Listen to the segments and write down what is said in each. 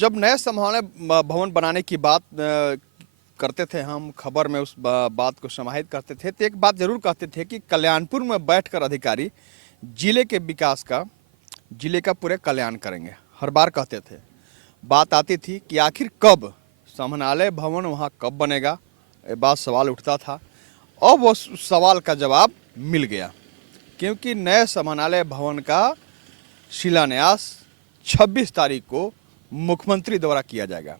जब नए समाहरणालय भवन बनाने की बात करते थे, हम खबर में उस बात को समाहित करते थे, तो एक बात जरूर कहते थे कि कल्याणपुर में बैठकर अधिकारी जिले के विकास का, जिले का पूरे कल्याण करेंगे। हर बार कहते थे। बात आती थी कि आखिर कब समाहरणालय भवन वहाँ कब बनेगा, ये बात सवाल उठता था। अब वो सवाल का जवाब मिल गया, क्योंकि नए समाहरणालय भवन का शिलान्यास 26 तारीख को मुख्यमंत्री द्वारा किया जाएगा।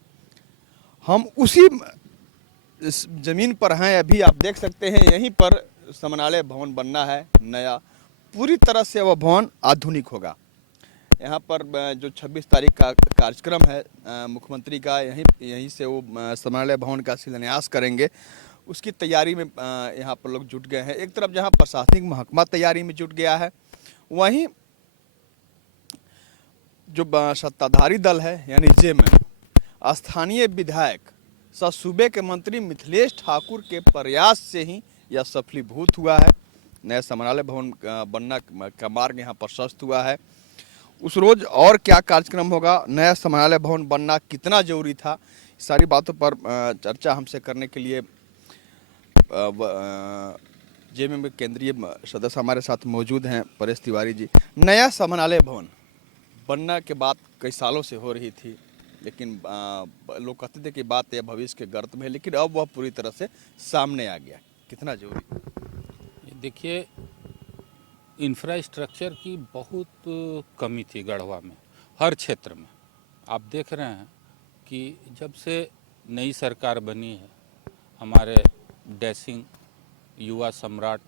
हम उसी जमीन पर हैं, अभी आप देख सकते हैं, यहीं पर समाहरणालय भवन बनना है नया। पूरी तरह से वह भवन आधुनिक होगा। यहाँ पर जो 26 तारीख का कार्यक्रम है मुख्यमंत्री का, यहीं से वो समाहरणालय भवन का शिलान्यास करेंगे। उसकी तैयारी में यहाँ पर लोग जुट गए हैं। एक तरफ जहाँ प्रशासनिक महकमा तैयारी में जुट गया है, वहीं जो सत्ताधारी दल है यानी जेएमएम, स्थानीय विधायक सह सूबे के मंत्री मिथिलेश ठाकुर के प्रयास से ही यह सफलीभूत हुआ है। नया समाहरणालय भवन बनना का मार्ग यहाँ प्रशस्त हुआ है। उस रोज और क्या कार्यक्रम होगा, नया समाहरणालय भवन बनना कितना जरूरी था, सारी बातों पर चर्चा हमसे करने के लिए जेएमएम के केंद्रीय सदस्य हमारे साथ मौजूद हैं, परेश तिवारी जी। नया समाहरणालय भवन बनना के बात कई सालों से हो रही थी, लेकिन लोग कहते थे कि बात यह भविष्य के गर्त में है, लेकिन अब वह पूरी तरह से सामने आ गया। कितना जरूरी? देखिए, इंफ्रास्ट्रक्चर की बहुत कमी थी गढ़वा में, हर क्षेत्र में। आप देख रहे हैं कि जब से नई सरकार बनी है, हमारे डैशिंग युवा सम्राट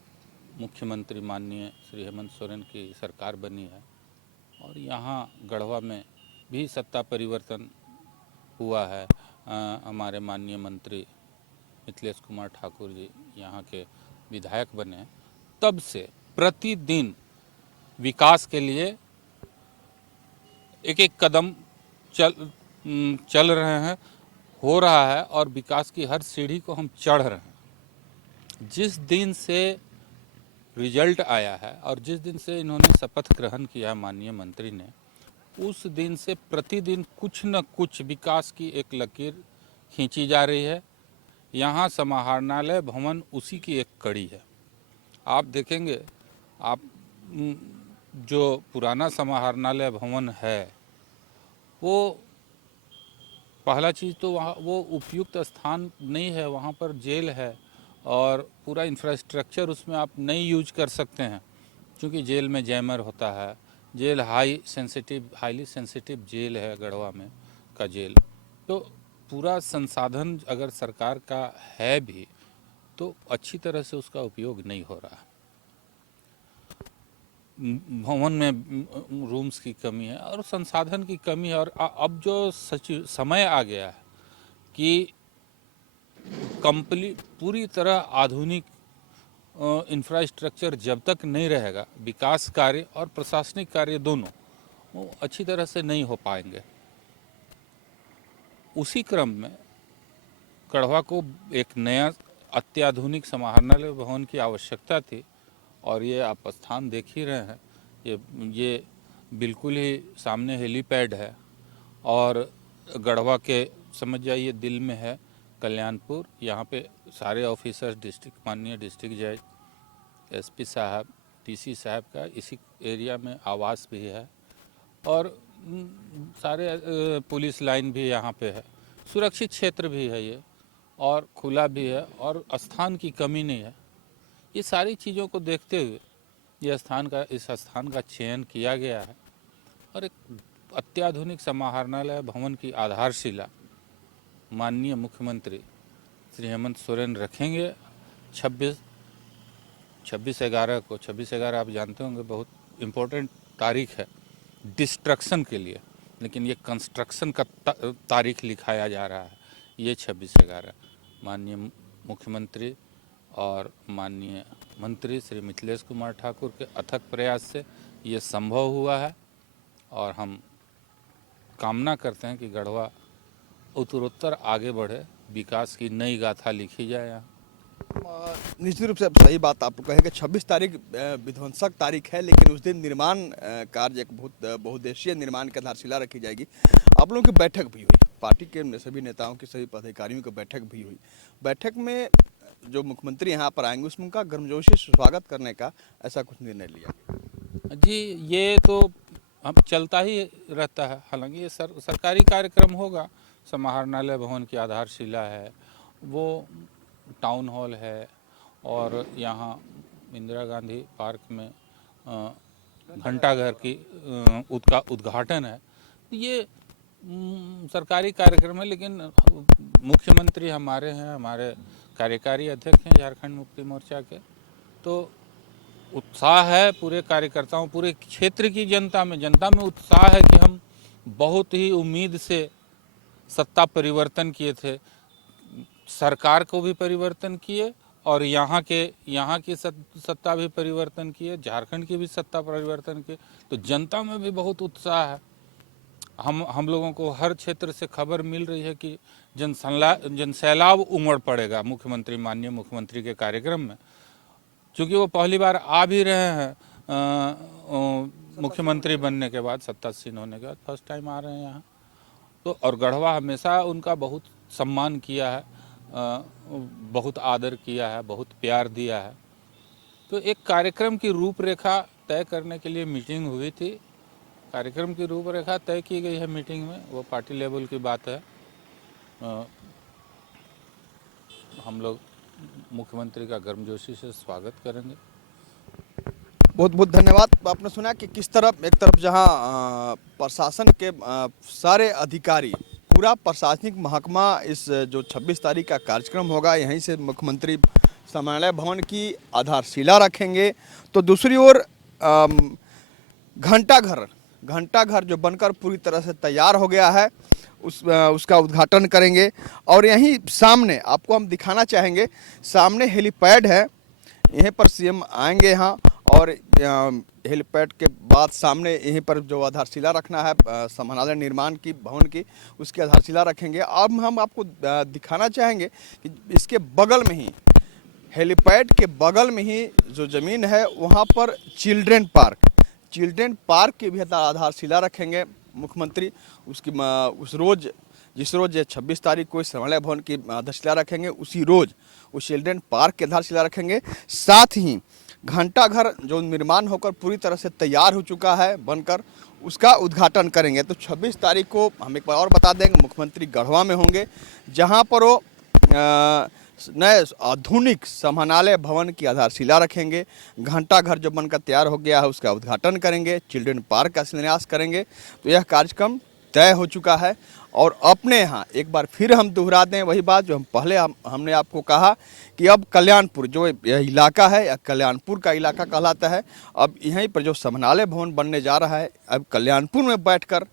मुख्यमंत्री माननीय श्री हेमंत सोरेन की सरकार बनी है, और यहाँ गढ़वा में भी सत्ता परिवर्तन हुआ है। हमारे माननीय मंत्री मिथिलेश कुमार ठाकुर जी यहाँ के विधायक बने, तब से प्रतिदिन विकास के लिए एक एक कदम चल रहे हैं, हो रहा है, और विकास की हर सीढ़ी को हम चढ़ रहे हैं। जिस दिन से रिजल्ट आया है और जिस दिन से इन्होंने शपथ ग्रहण किया माननीय मंत्री ने, उस दिन से प्रतिदिन कुछ न कुछ विकास की एक लकीर खींची जा रही है। यहाँ समाहरणालय भवन उसी की एक कड़ी है। आप देखेंगे, आप जो पुराना समाहरणालय भवन है, वो पहला चीज़ तो वहाँ वो उपयुक्त स्थान नहीं है, वहाँ पर जेल है और पूरा इंफ्रास्ट्रक्चर उसमें आप नहीं यूज कर सकते हैं, क्योंकि जेल में जैमर होता है। जेल हाईली सेंसिटिव जेल है गढ़वा में का जेल। तो पूरा संसाधन अगर सरकार का है भी, तो अच्छी तरह से उसका उपयोग नहीं हो रहा। भवन में रूम्स की कमी है और संसाधन की कमी है। और अब जो समय आ गया है कि पूरी तरह आधुनिक इंफ्रास्ट्रक्चर जब तक नहीं रहेगा, विकास कार्य और प्रशासनिक कार्य दोनों वो अच्छी तरह से नहीं हो पाएंगे। उसी क्रम में गढ़वा को एक नया अत्याधुनिक समाहरणालय भवन की आवश्यकता थी, और ये आप स्थान देख ही रहे हैं। ये बिल्कुल ही सामने हेलीपैड है, और गढ़वा के समझ जाइए दिल में है कल्याणपुर। यहाँ पे सारे ऑफिसर्स, माननीय डिस्ट्रिक्ट जज, एसपी साहब, टीसी साहब का इसी एरिया में आवास भी है, और सारे पुलिस लाइन भी यहाँ पे है। सुरक्षित क्षेत्र भी है ये, और खुला भी है, और स्थान की कमी नहीं है। ये सारी चीज़ों को देखते हुए इस स्थान का चयन किया गया है, और एक अत्याधुनिक समाहरणालय भवन की आधारशिला माननीय मुख्यमंत्री श्री हेमंत सोरेन रखेंगे 26/11 को। 26/11 आप जानते होंगे बहुत इम्पोर्टेंट तारीख है डिस्ट्रक्शन के लिए, लेकिन ये कंस्ट्रक्शन का तारीख लिखाया जा रहा है। ये 26/11 माननीय मुख्यमंत्री और माननीय मंत्री श्री मिथिलेश कुमार ठाकुर के अथक प्रयास से ये संभव हुआ है, और हम कामना करते हैं कि गढ़वा उत्तरोत्तर आगे बढ़े, विकास की नई गाथा लिखी जाए यहाँ। निश्चित रूप से सही बात आप कहेंगे। 26 तारीख विध्वंसक तारीख है, लेकिन उस दिन निर्माण कार्य एक बहुउद्देशीय निर्माण की आधारशिला रखी जाएगी। आप लोगों की बैठक भी हुई, पार्टी के सभी नेताओं की, सभी पदाधिकारियों की बैठक भी हुई। बैठक में जो मुख्यमंत्री यहाँ पर आएंगे उसमें उनका गर्मजोशी से स्वागत करने का ऐसा कुछ निर्णय लिया। जी, ये तो अब चलता ही रहता है। हालांकि ये सरकारी कार्यक्रम होगा। समाहरणालय भवन की आधारशिला है, वो टाउन हॉल है, और यहाँ इंदिरा गांधी पार्क में घंटाघर की उसका उद्घाटन है। ये सरकारी कार्यक्रम है, लेकिन मुख्यमंत्री हमारे हैं, हमारे कार्यकारी अध्यक्ष हैं झारखंड मुक्ति मोर्चा के, तो उत्साह है पूरे कार्यकर्ताओं, पूरे क्षेत्र की जनता में उत्साह है कि हम बहुत ही उम्मीद से सत्ता परिवर्तन किए थे, सरकार को भी परिवर्तन किए और यहाँ की सत्ता भी परिवर्तन किए, झारखंड की भी सत्ता परिवर्तन किए। तो जनता में भी बहुत उत्साह है। हम लोगों को हर क्षेत्र से खबर मिल रही है कि जनसैलाब उमड़ पड़ेगा माननीय मुख्यमंत्री के कार्यक्रम में, क्योंकि वो पहली बार आ भी रहे हैं मुख्यमंत्री बनने के बाद, सत्तासीन होने के बाद फर्स्ट टाइम आ रहे हैं यहाँ। तो और गढ़वा हमेशा उनका बहुत सम्मान किया है, बहुत आदर किया है, बहुत प्यार दिया है। तो एक कार्यक्रम की रूपरेखा तय करने के लिए मीटिंग हुई थी। कार्यक्रम की रूपरेखा तय की गई है मीटिंग में, वो पार्टी लेवल की बात है। हम लोग मुख्यमंत्री का गर्मजोशी से स्वागत करेंगे। बहुत बहुत धन्यवाद। आपने सुना कि किस तरफ एक तरफ जहां प्रशासन के सारे अधिकारी, पूरा प्रशासनिक महकमा इस जो 26 तारीख का कार्यक्रम होगा यहीं से मुख्यमंत्री समाहरणालय भवन की आधारशिला रखेंगे, तो दूसरी ओर घंटाघर जो बनकर पूरी तरह से तैयार हो गया है उसका उद्घाटन करेंगे। और यहीं सामने आपको हम दिखाना चाहेंगे, सामने हेलीपैड है, यहीं पर सीएम आएंगे यहाँ, और हेलीपैड के बाद सामने यहीं पर जो आधारशिला रखना है समाहरणालय निर्माण की भवन की, उसकी आधारशिला रखेंगे। अब हम आपको दिखाना चाहेंगे कि इसके बगल में ही, हेलीपैड के बगल में ही जो ज़मीन है वहाँ पर चिल्ड्रेन पार्क की भी आधारशिला रखेंगे मुख्यमंत्री। जिस रोज 26 तारीख को समाहरणालय भवन की आधारशिला रखेंगे, उसी रोज उस चिल्ड्रेन पार्क की आधारशिला रखेंगे। साथ ही घंटाघर जो निर्माण होकर पूरी तरह से तैयार हो चुका है बनकर, उसका उद्घाटन करेंगे। तो 26 तारीख को हम एक बार और बता देंगे, मुख्यमंत्री गढ़वा में होंगे, जहां पर वो नए आधुनिक समाहरणालय भवन की आधारशिला रखेंगे। घंटाघर जो बनकर तैयार हो गया है उसका उद्घाटन करेंगे, चिल्ड्रेन पार्क का शिलान्यास करेंगे। तो यह कार्यक्रम तय हो चुका है। और अपने यहाँ एक बार फिर हम दोहरा दें वही बात जो हम पहले हमने आपको कहा कि अब कल्याणपुर जो यह इलाका है, या कल्याणपुर का इलाका कहलाता है, अब यहीं पर जो समाहरणालय भवन बनने जा रहा है, अब कल्याणपुर में बैठकर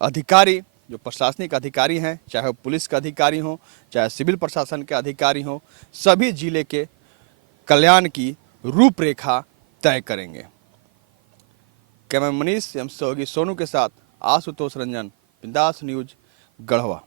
अधिकारी, जो प्रशासनिक अधिकारी हैं, चाहे पुलिस के अधिकारी हों, चाहे सिविल प्रशासन के अधिकारी हों, सभी जिले के कल्याण की रूपरेखा तय करेंगे। कैमरा मनीष एम सहयोगी सोनू के साथ आशुतोष रंजन, बिंदास न्यूज, गढ़वा।